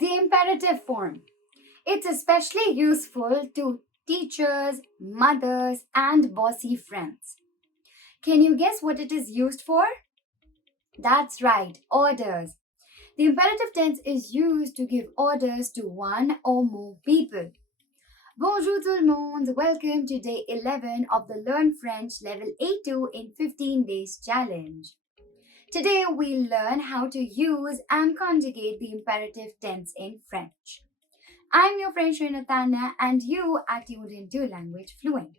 The imperative form. It's especially useful to teachers, mothers, and bossy friends. Can you guess what it is used for? That's right, orders. The imperative tense is used to give orders to one or more people. Bonjour tout le monde, welcome to day 11 of the Learn French Level A2 in 15 Days Challenge. Today we'll learn how to use and conjugate the imperative tense in French. I'm your French trainer Tanya and you are tuned into Language Fluent.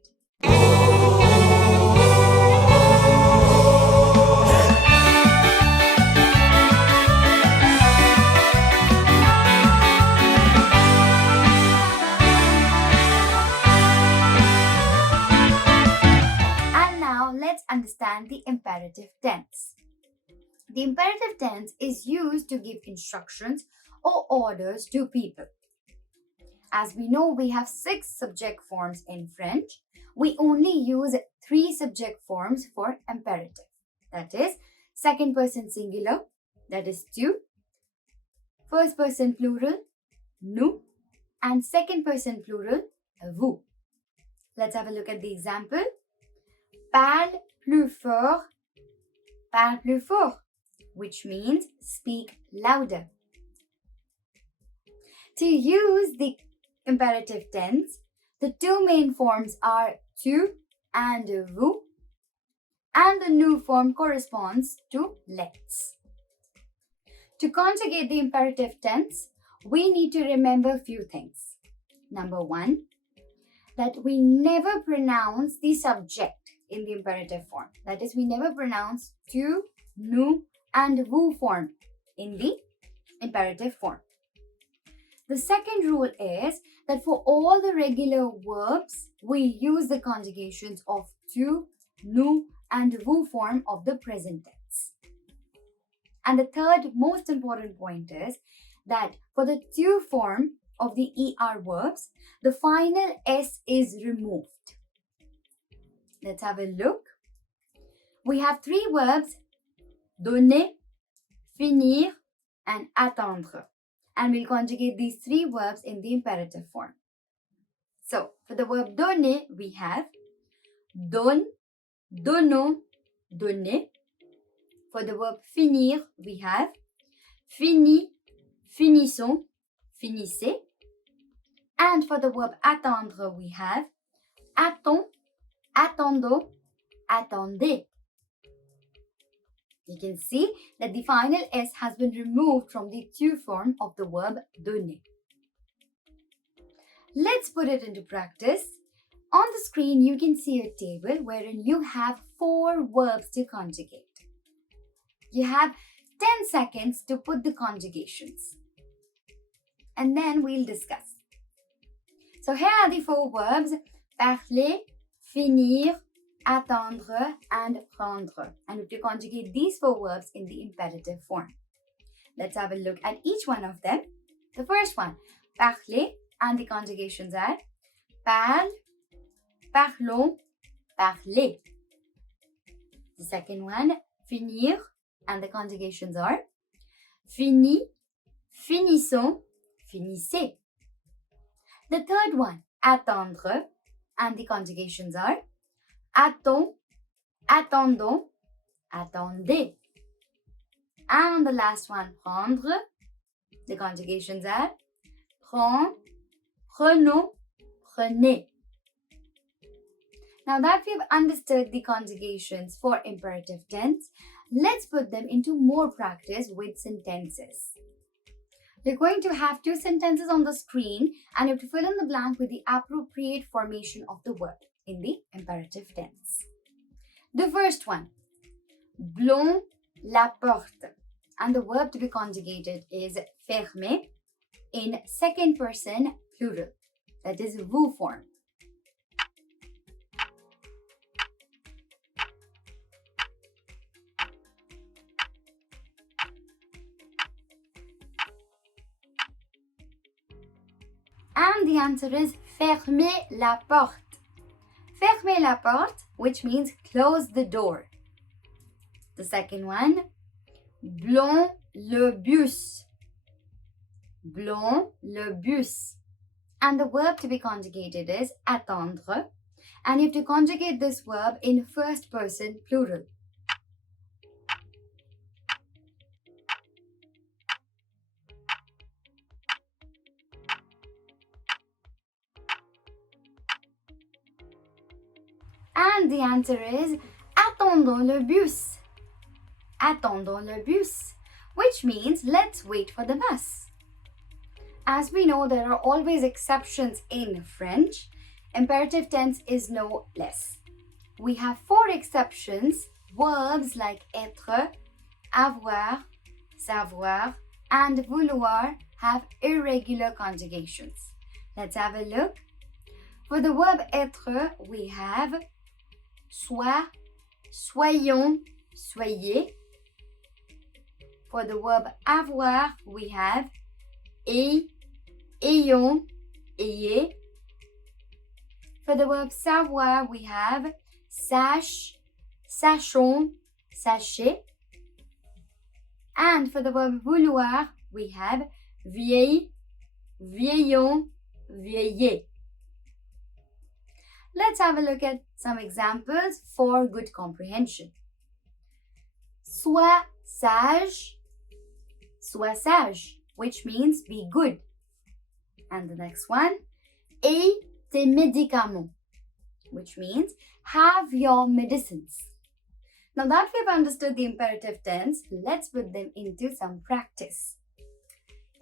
Let's understand the imperative tense. The imperative tense is used to give instructions or orders to people. As we know, we have 6 subject forms in French. We only use 3 subject forms for imperative. That is, second person singular, that is tu, first person plural, nous, and second person plural, vous. Let's have a look at the example. Parle plus fort, which means speak louder. To use the imperative tense, the 2 main forms are tu and vous, and the nous form corresponds to let's. To conjugate the imperative tense, we need to remember a few things. Number 1, that we never pronounce the subject in the imperative form. That is, we never pronounce tu, nous, and vous form in the imperative form. The second rule is that for all the regular verbs, we use the conjugations of tu, nous, and vous form of the present tense. And the third most important point is that for the tu form of the ER verbs, the final S is removed. Let's have a look. We have 3 verbs, donner, finir, and attendre. And we'll conjugate these 3 verbs in the imperative form. So, for the verb donner, we have donne, donnons, donner. For the verb finir, we have fini, finissons, finissez. And for the verb attendre, we have attends, attendons, attendez. You can see that the final S has been removed from the tu form of the verb donner. Let's put it into practice. On the screen, you can see a table wherein you have 4 verbs to conjugate. You have 10 seconds to put the conjugations. And then we'll discuss. So here are the 4 verbs, parler, finir, attendre, and rendre. And we have to conjugate these 4 verbs in the imperative form. Let's have a look at each one of them. The first one, parler, and the conjugations are parle, parlons, parler. The second one, finir, and the conjugations are fini, finissons, finissez. The third one, attendre, and the conjugations are attends, attendons, attendez. And the last one, prendre, the conjugations are prends, prenons, prenez. Now that we've understood the conjugations for imperative tense, let's put them into more practice with sentences. You're going to have 2 sentences on the screen and you have to fill in the blank with the appropriate formation of the word in the imperative tense. The first one, blond la porte, and the verb to be conjugated is fermer in second person plural, that is vous form. And the answer is fermer la porte. Fermer la porte, which means close the door. The second one, blond le bus. Blond le bus. And the verb to be conjugated is attendre. And you have to conjugate this verb in first person plural. And the answer is attendons le bus. Attendons le bus, which means let's wait for the bus. As we know, there are always exceptions in French. Imperative tense is no less. We have 4 exceptions. Verbs like être, avoir, savoir, and vouloir have irregular conjugations. Let's have a look. For the verb être, we have soit, soyons, soyez. For the verb avoir, we have et, ayons, ayez. For the verb savoir, we have sache, sachons, sachez. And for the verb vouloir, we have vieille, vieillons, vieillez. Let's have a look at some examples for good comprehension. Sois sage, which means be good. And the next one, et tes médicaments, which means have your medicines. Now that we've understood the imperative tense, let's put them into some practice.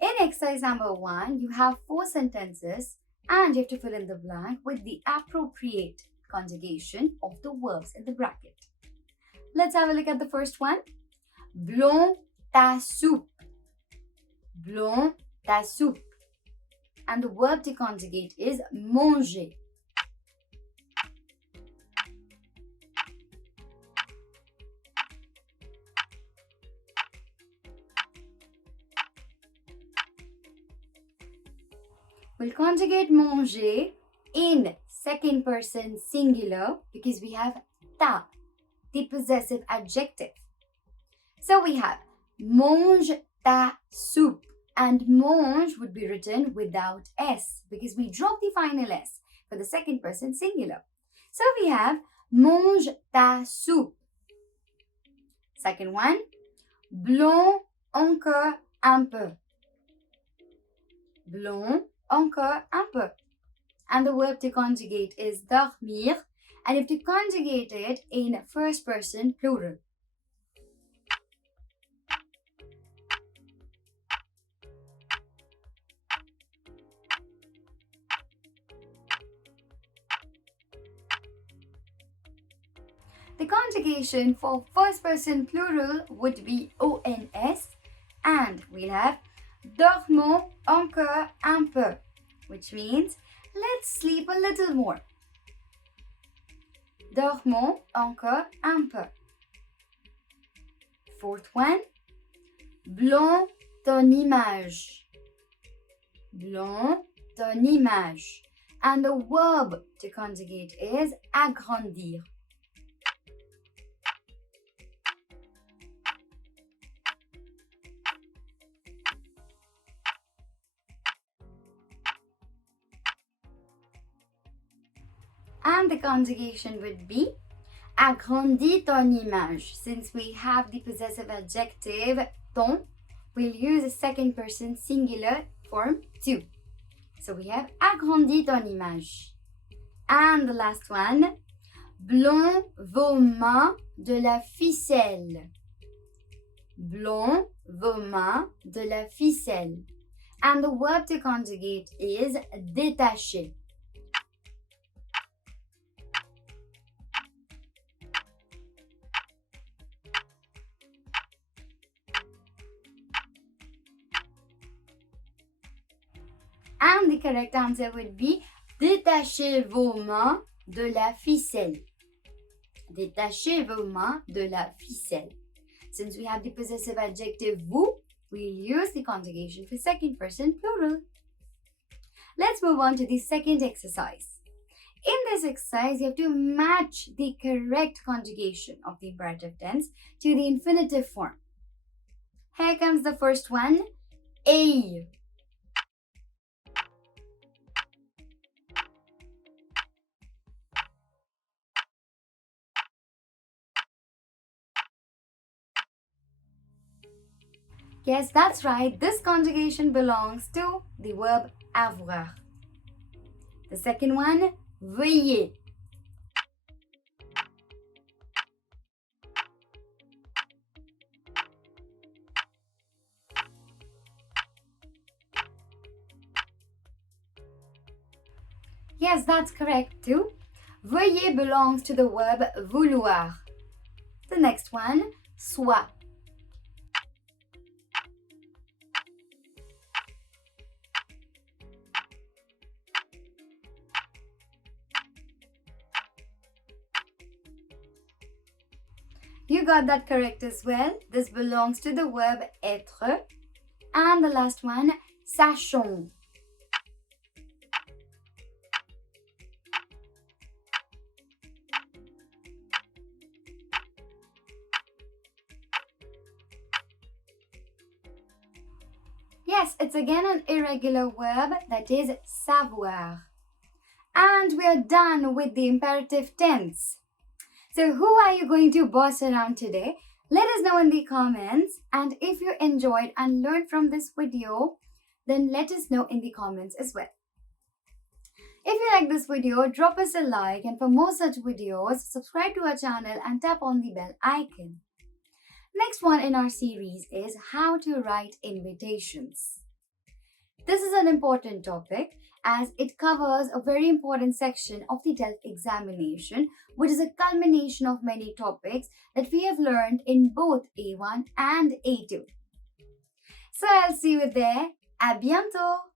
In exercise number 1, you have 4 sentences and you have to fill in the blank with the appropriate conjugation of the verbs in the bracket. Let's have a look at the first one. Blond ta soupe. Blond ta soupe. And the verb to conjugate is manger. We'll conjugate manger in second person singular because we have ta, the possessive adjective. So we have mange ta soupe, and mange would be written without S because we drop the final S for the second person singular. So we have mange ta soupe. Second one, blond encore un peu. Blond encore un peu. And the verb to conjugate is dormir, and you have to conjugate it in first person plural. The conjugation for first person plural would be ONS, and we'll have dormons encore un peu, which means let's sleep a little more. Dormons encore un peu. Fourth one, blond ton image. Blond ton image. And the verb to conjugate is agrandir. And the conjugation would be agrandis ton image. Since we have the possessive adjective ton, we'll use a second person singular form tu. So we have agrandis ton image. And the last one, blond vos mains de la ficelle. Blond vos mains de la ficelle. And the verb to conjugate is détacher. And the correct answer would be détachez vos mains de la ficelle. Détachez vos mains de la ficelle. Since we have the possessive adjective vous, we'll use the conjugation for second person plural. Let's move on to the second exercise. In this exercise, you have to match the correct conjugation of the imperative tense to the infinitive form. Here comes the first one, aille. Yes, that's right. This conjugation belongs to the verb avoir. The second one, veuillez. Yes, that's correct too. Veuillez belongs to the verb vouloir. The next one, soit. You got that correct as well. This belongs to the verb être. And the last one, sachons. Yes, it's again an irregular verb, that is savoir. And we are done with the imperative tense. So who are you going to boss around today? Let us know in the comments. And if you enjoyed and learned from this video, then let us know in the comments as well. If you like this video, drop us a like, and for more such videos, subscribe to our channel and tap on the bell icon. Next one in our series is how to write invitations. This is an important topic as it covers a very important section of the TELF examination, which is a culmination of many topics that we have learned in both A1 and A2. So I'll see you there. À bientôt!